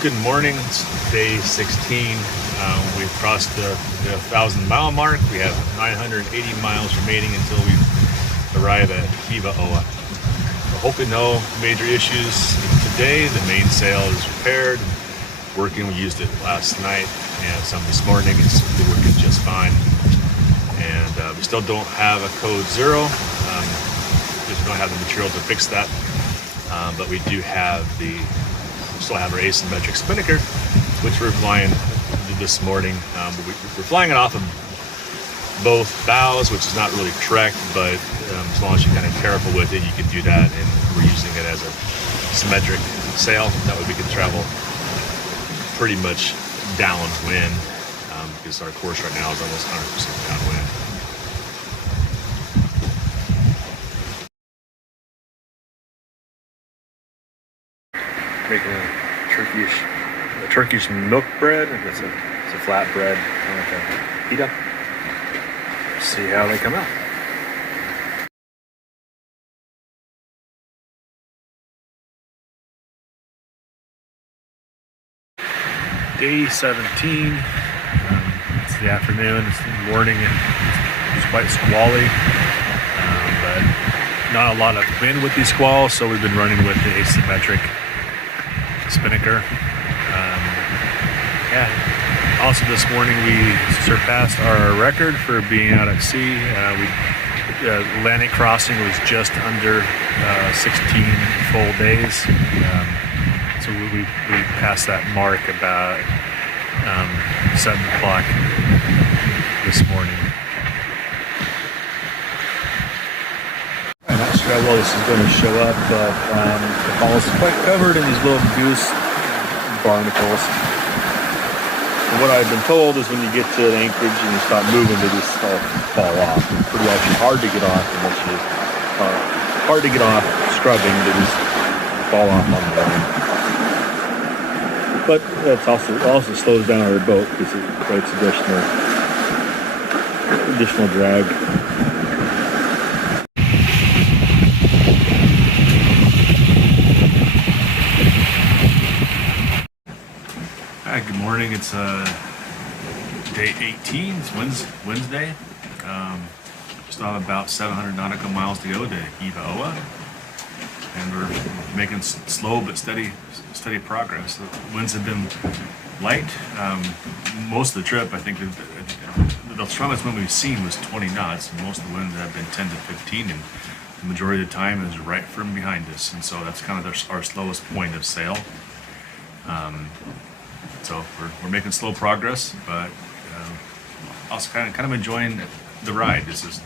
Good morning. It's day 16. We've crossed the 1,000-mile mark. We have 980 miles remaining until we arrive at Kiva Oa. We're hoping no major issues today. The main sail is repaired, working. We used it last night and some this morning. It's working just fine. And we still don't have a code 0 because we don't have the material to fix that. But we do have still have our asymmetric spinnaker, which we're flying this morning. We're flying it off of both bows, which is not really correct, but as long as you're kind of careful with it, you can do that. And we're using it as a symmetric sail. That way we can travel pretty much downwind because our course right now is almost 100% downwind. Making a Turkish milk bread. It's a flat bread, kind of like a pita. See how they come out. Day 17. It's the afternoon. It's the morning. It's quite squally, but not a lot of wind with these squalls. So we've been running with the asymmetric spinnaker. Also this morning we surpassed our record for being out at sea. Atlantic crossing was just under 16 full days. So we passed that mark about 7 o'clock this morning. I'm not sure how well this is going to show up, but the ball is quite covered in these little goose barnacles. And what I've been told is when you get to an anchorage and you stop moving, they just all fall off. It's pretty actually hard to get off unless you hard to get off scrubbing. They just fall off on their own. But that's also slows down our boat because it creates additional drag. Hi, good morning. It's day 18. It's Wednesday. Still have about 700 nautical miles to go to Kiva Oa, and we're making slow but steady progress. The winds have been light most of the trip. I think the strongest wind we've seen was 20 knots, and most of the winds have been 10 to 15, and the majority of the time is right from behind us, and so that's kind of our slowest point of sail. So we're making slow progress, but also kind of enjoying the ride. It's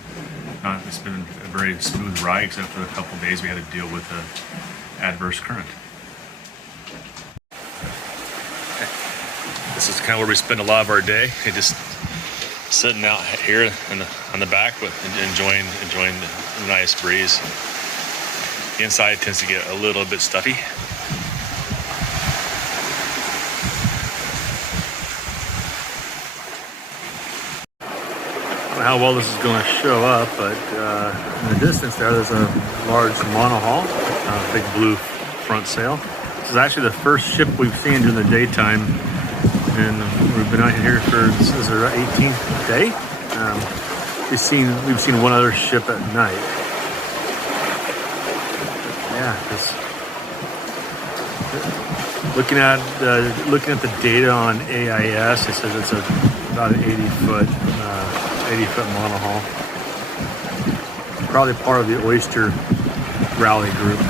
been a very smooth ride, except for the couple of days we had to deal with an adverse current. This is kind of where we spend a lot of our day, just sitting out here on the back with enjoying the nice breeze. The inside tends to get a little bit stuffy. I don't know how well this is going to show up, but in the distance there's a large monohull, big blue front sail. This is actually the first ship we've seen during the daytime, and we've been out here for this is our 18th day. We've seen one other ship at night. Looking at the data on AIS, it says it's about an 80-foot monohull. Probably part of the Oyster Rally group.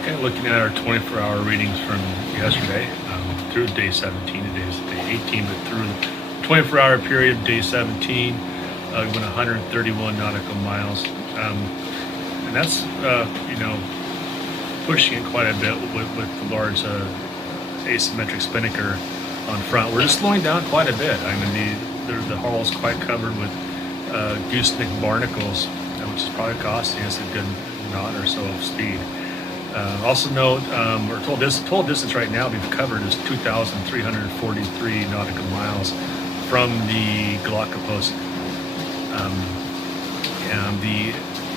Okay, looking at our 24-hour readings from yesterday through day 17. Today's day 18, but through the 24-hour period of day 17, we went 131 nautical miles, and that's pushing it quite a bit with the large asymmetric spinnaker on front. We're just slowing down quite a bit. I mean, the hull is quite covered with gooseneck barnacles, which is probably costing us a good knot or so of speed. Also note, our total distance right now we've covered is 2,343 nautical miles from the Galapagos. And the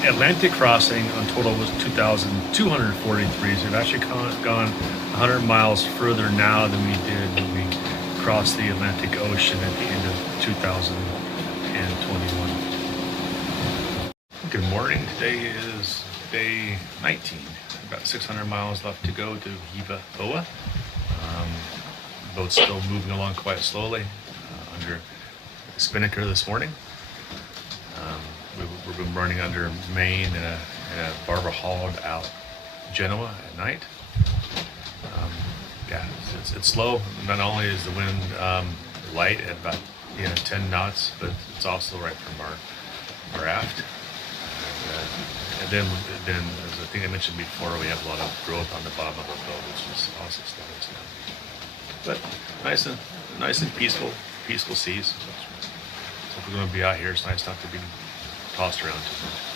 Atlantic crossing on total was 2,243. So we've actually gone 100 miles further now than we did when we crossed the Atlantic Ocean at the end of 2021. Good morning. Today is day 19. About 600 miles left to go to Hiva Oa. Boat's still moving along quite slowly under spinnaker this morning. We've been running under Maine and a barber hauled out Genoa at night. It's slow. Not only is the wind light at about 10 knots, but it's also right from our aft. And then, as I think I mentioned before, we have a lot of growth on the bottom of the boat, which is also slowing us down. But nice and peaceful seas. So if we're going to be out here, it's nice not to be tossed around too much.